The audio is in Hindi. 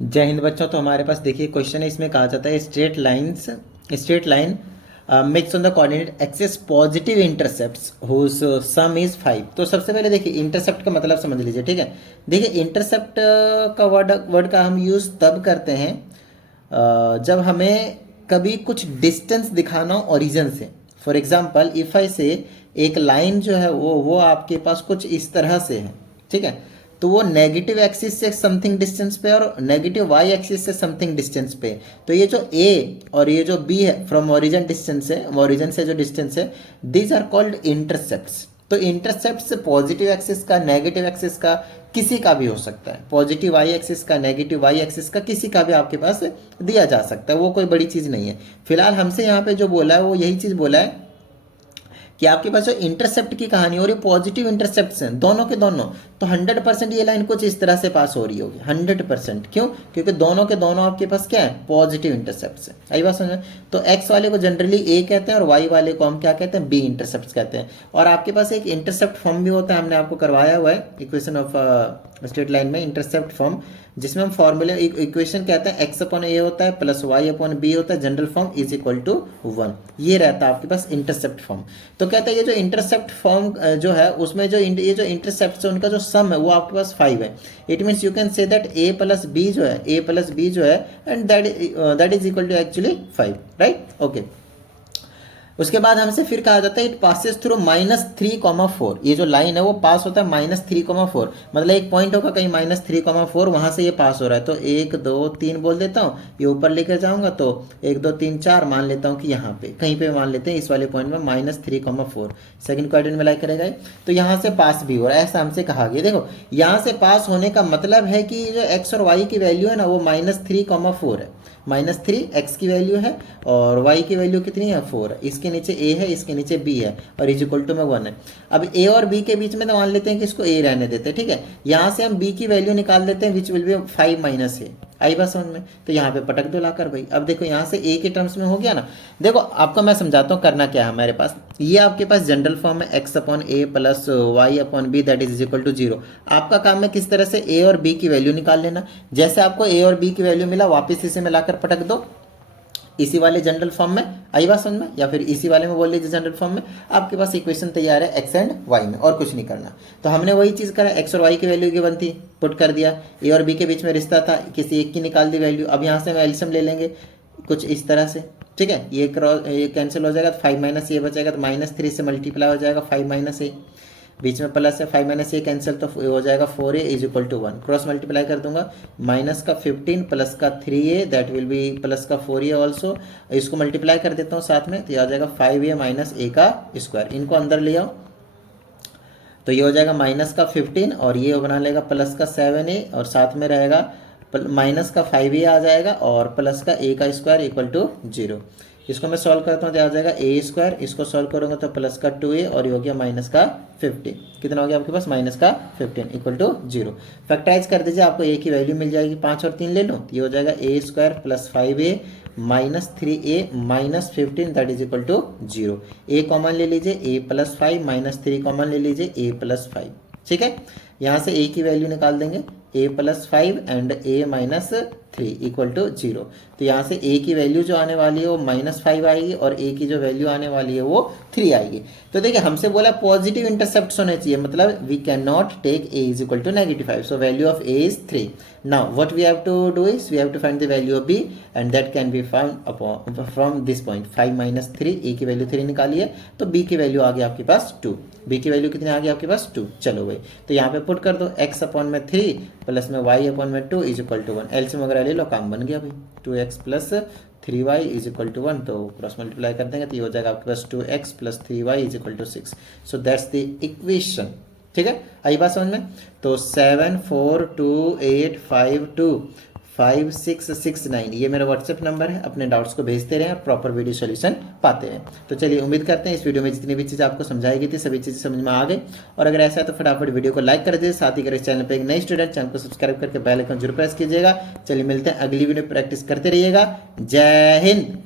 जय हिंद बच्चों। तो हमारे पास देखिए क्वेश्चन है, इसमें कहा जाता है straight line makes on the coordinate axis positive intercepts whose sum is 5। तो सबसे पहले देखिए इंटरसेप्ट का मतलब समझ लीजिए, ठीक है। देखिए इंटरसेप्ट का वर्ड का हम यूज़ तब करते हैं जब हमें कभी कुछ डिस्टेंस दिखाना हो ओरिजिन से। फॉर एग्जाम्पल इफ आई से एक लाइन जो है वो आपके पास कुछ इस तरह से है, ठीक है। तो वो नेगेटिव एक्सिस से समथिंग डिस्टेंस पे और नेगेटिव वाई एक्सिस से समथिंग डिस्टेंस पे। तो ये जो ए और ये जो बी है फ्रॉम ओरिजिन डिस्टेंस है, ओरिजिन से जो डिस्टेंस है, दीज आर कॉल्ड इंटरसेप्ट्स। तो इंटरसेप्ट पॉजिटिव एक्सिस का, नेगेटिव एक्सिस का, किसी का भी हो सकता है। पॉजिटिव वाई एक्सिस का, नेगेटिव वाई एक्सिस का, किसी का भी आपके पास दिया जा सकता है। वो कोई बड़ी चीज़ नहीं है। फिलहाल हमसे यहाँ पे जो बोला है वो यही चीज़ बोला है कि आपके पास जो इंटरसेप्ट की कहानी और ये पॉजिटिव इंटरसेप्ट हैं दोनों के दोनों, तो 100% ये लाइन कुछ इस तरह से पास हो रही होगी 100%। क्यों? क्योंकि दोनों के दोनों आपके पास क्या है, पॉजिटिव इंटरसेप्ट है। आई बात समझ में? तो एक्स वाले को जनरली ए कहते हैं और वाई वाले को हम क्या कहते हैं, बी इंटरसेप्ट कहते हैं। और आपके पास एक इंटरसेप्ट फॉर्म भी होता है, हमने आपको करवाया हुआ है इक्वेशन ऑफ स्ट्रेट लाइन में इंटरसेप्ट फॉर्म, जिसमें हम फॉर्मूले इक्वेशन कहते हैं एक्स अपॉन ए होता है प्लस वाई अपॉन बी होता है, general form is equal to 1। ये रहता है आपके पास इंटरसेप्ट फॉर्म। तो कहते हैं ये जो इंटरसेप्ट फॉर्म जो है उसमें जो ये जो इंटरसेप्ट है उनका जो सम है वो आपके पास 5 है। It means you can say that A plus B जो है, ए प्लस बी जो है and that is equal to actually 5, right? Okay. उसके बाद हमसे फिर कहा जाता है इट पासेस थ्रू -3,4। ये जो लाइन है वो पास होता है -3,4, मतलब एक पॉइंट होगा कहीं -3,4, वहां से ये पास हो रहा है। तो 1 2 3 बोल देता हूँ, ये ऊपर लेकर जाऊंगा तो 1 2 3 4 मान लेता हूँ कि यहाँ पे कहीं पे मान लेते हैं, इस वाले पॉइंट में -3,4 सेकंड क्वाड्रेंट में लाई करेगा। तो यहाँ से पास भी हो रहा है, ऐसा हमसे कहा गया। देखो यहाँ से पास होने का मतलब है कि जो एक्स और वाई की वैल्यू है ना वो -3,4 है। -3 एक्स की वैल्यू है और वाई की वैल्यू कितनी है, 4 है। इसके नीचे ए है, इसके नीचे बी है और इज इक्वल टू में 1 है। अब ए और बी के बीच में तो मान लेते हैं कि इसको ए रहने देते हैं, ठीक है। यहाँ से हम बी की वैल्यू निकाल देते हैं विच विल बी 5 माइनस ए। आई बात समझ में? तो यहाँ पे पटक दो लाकर भाई। अब देखो यहाँ से ए के टर्म्स में हो गया ना। देखो आपको मैं समझाता हूँ करना क्या है हमारे पास। ये आपके पास जनरल फॉर्म है X upon A plus Y upon B that is equal to 0। आपका काम है किस तरह से ए और बी की वैल्यू निकाल लेना। जैसे आपको ए और बी की वैल्यू मिला वापस इसे मिलाकर पटक दो इसी वाले जनरल फॉर्म में। आई बात समझ में? या फिर इसी वाले में बोल लीजिए जनरल फॉर्म में। आपके पास इक्वेशन तैयार है एक्स एंड वाई में, और कुछ नहीं करना। तो हमने वही चीज़ करा, एक्स और वाई की वैल्यू गिवन थी, पुट कर दिया। ए और बी के बीच में रिश्ता था, किसी एक की निकाल दी वैल्यू। अब यहाँ से हम एल्शियम ले लेंगे कुछ इस तरह से, ठीक है। ये कैंसिल हो जाएगा तो 5 माइनस ये बचेगा, तो -3 से मल्टीप्लाई हो जाएगा 5 माइनस ए, बीच में प्लस है, 5 माइनस ए कैंसिल तो हो जाएगा 4a is equal to 1। Cross multiply कर दूंगा, माइनस का 15 प्लस का 3a that will be plus का 4a ऑल्सो। इसको मल्टीप्लाई कर देता हूँ साथ में, तो ये आ जाएगा 5a माइनस ए का स्क्वायर। इनको अंदर ले आओ तो ये हो जाएगा माइनस का 15 और ये बना लेगा प्लस का 7a और साथ में रहेगा माइनस का 5a आ जाएगा और प्लस का a का स्क्वायर इक्वल टू 0। इसको मैं सॉल्व करता हूँ तो आ जाएगा ए स्क्वायर, इसको सॉल्व करूँगा तो प्लस का 2a और ये हो गया माइनस का 15। कितना हो गया आपके पास, माइनस का 15 इक्वल टू 0। फैक्टराइज कर दीजिए, आपको a की वैल्यू मिल जाएगी। 5 और 3 ले लो, ये हो जाएगा a square plus 5a minus 3a minus 15 that is equal to 0। a common ले लीजिए, a प्लस 5 माइनस 3 कॉमन ले लीजिए, a प्लस 5, ठीक है। यहाँ से a की वैल्यू निकाल देंगे, a plus 5 and a minus 3 equal to 0। तो यहाँ से a की वैल्यू जो आने वाली है वो -5 आएगी और a की जो वैल्यू आने वाली है वो 3 आएगी। तो देखिए हमसे बोला पॉजिटिव इंटरसेप्ट होने चाहिए, मतलब we can not take a is equal to -5, so value of a is 3। Now what we have to do is we have to find the value of b and that can be found from this point. 5 minus 3, a की वैल्यू 3 निकालिए तो b की वैल्यू आ गई आपके पास 2। b की वैल्यू कितनी आ गई आपके पास, 2। चलो भाई, तो यहाँ पे पुट कर दो x अपॉन में 3 प्लस में y अपॉन में 2 इज इक्वल टू 1। एलसीएम वगैरह ले लो, काम बन गया भाई। 2x plus 3y is equal to 1, तो क्रॉस मल्टीप्लाई कर देंगे तो ये हो जाएगा आपके पास 2x plus 3y is equal to 6। So that's the equation, ठीक है। आई बात समझ में? तो 7 4 2 8 5 2 5 6 6 9 ये मेरा व्हाट्सएप नंबर है। अपने डाउट्स को भेजते रहें और प्रॉपर वीडियो सॉल्यूशन पाते हैं। तो चलिए, उम्मीद करते हैं इस वीडियो में जितनी भी चीज़ें आपको समझाई गई थी सभी चीज़ें समझ में आ गई। और अगर ऐसा है तो फटाफट वीडियो को लाइक कर दीजिए। साथ ही अगर इस चैनल पर एक नई स्टूडेंट, चैनल को सब्सक्राइब करके बेल आइकन जरूर प्रेस कीजिएगा। चलिए मिलते हैं अगली वीडियो, प्रैक्टिस करते रहिएगा। जय हिंद।